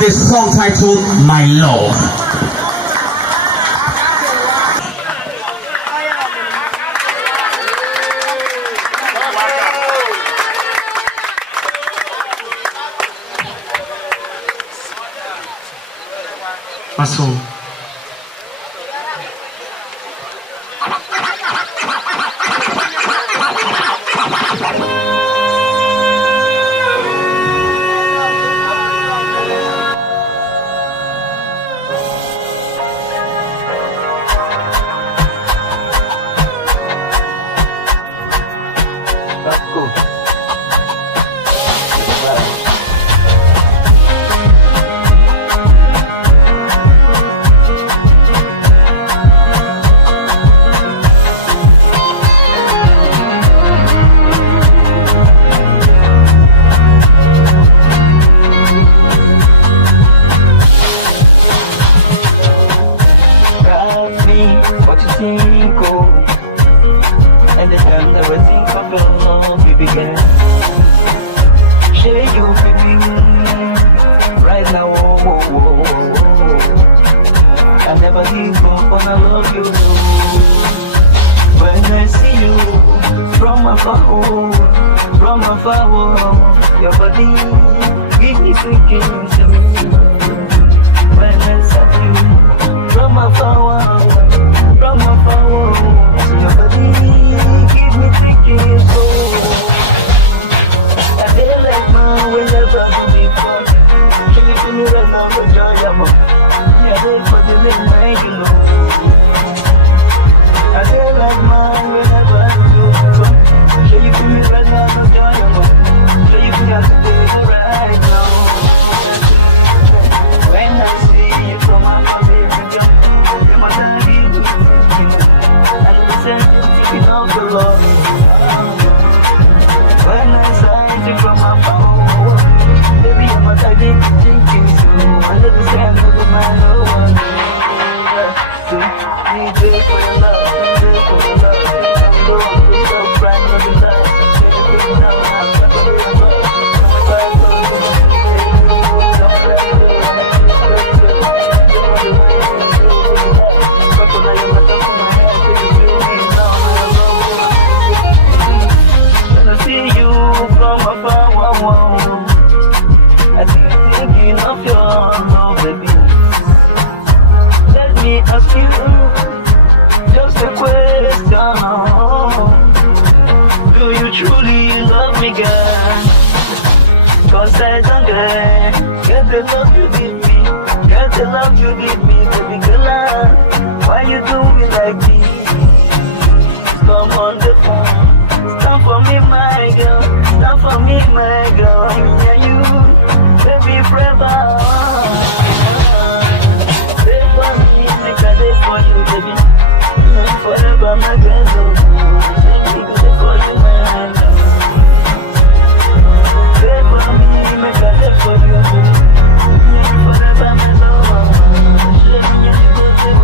with a song titled My Love. Passou. And the time that we think of love, we began. Share you with me right now. I never give up when I love you. When I see you from afar, your body give me thinking to me. When I saw you from afar, your body give me thinking so. I feel like man will never do before. Can you feel me right now, but joy I'm up. Yeah, wait for the late night, you know. I feel like man will never do before. Can you feel me right now, but joy I'm up. Can you feel me right now? When I see you from my baby girl, you're my daddy. Thinking of the Lord. When I sight you from my phone, baby, I'm a daddy thinking so. I let you say I'm not the man no one. So, need you for your love, need you for your love. I'm going to stop crying on the love. Now I'm not going to be love. I keep thinking of your love, baby. Let me ask you just a question. Do you truly love me, girl? Cause I don't get the love you give me. Get the love you give me, baby girl. Why you do me like this? Come on the phone. Stand for me, my girl. Stand for me, my girl. Yeah, you, baby, forever. Stay for me, make a day for you, baby. Forever, my girl. Stay for you, my girl. Stay for me, make a day for you, baby. Forever, my love. Stay for you, baby.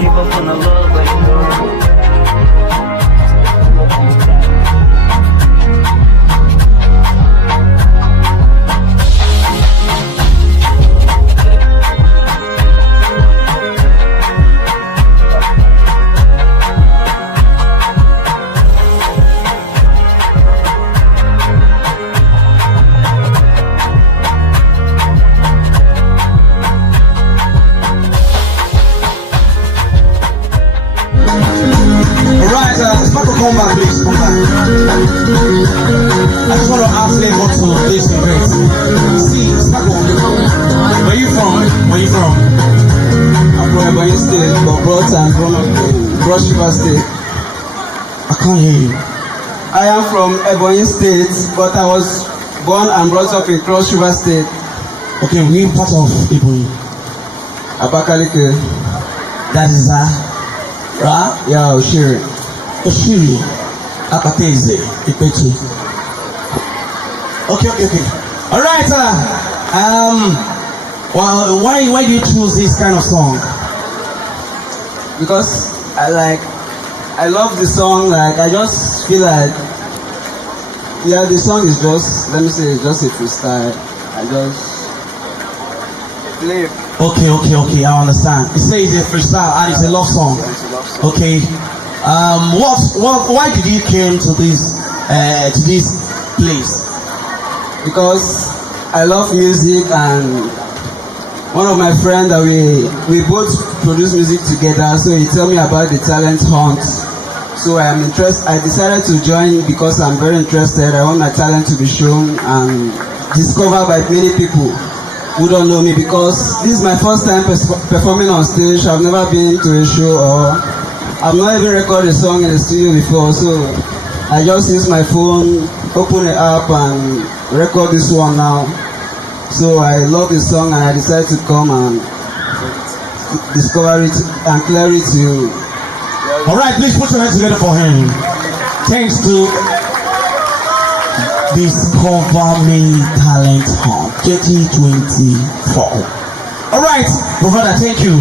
Give up on the love I know. Come back, please, come back. I just want to ask them what to this event. See, Sparkle, where you from? Where you from? I'm from Ebonyi State, but brought and grown up in Cross River State. I can't hear you. I am from Ebonyi State, but I was born and brought up in Cross River State. Okay, we part of Ebonyi. Abakaliki. That is Ra? Yeah, Oshiri. Oshiri, Akateze, Ipetu. Okay. All right, well, why do you choose this kind of song? Because I love the song. Like, I just feel like, yeah, the song is just, let me say, it's just a freestyle. I just play. Okay, I understand. You say it's a freestyle and it's a love song. Yeah, it's a love song. Okay. Why did you came to this place? Because I love music, and one of my friends that we both produce music together, so he told me about the talent hunt. So I am interested. I decided to join because I'm very interested. I want my talent to be shown and discovered by many people who don't know me, because this is my first time performing on stage. I've never been to a show, or I've not even recorded a song in the studio before. So I just use my phone, open it up and record this one now. So I love this song and I decided to come and discover it and clear it to you. Alright, please put your hands together for him. Thanks to Discover Me Talent Hunt 2024. Alright, brother, thank you.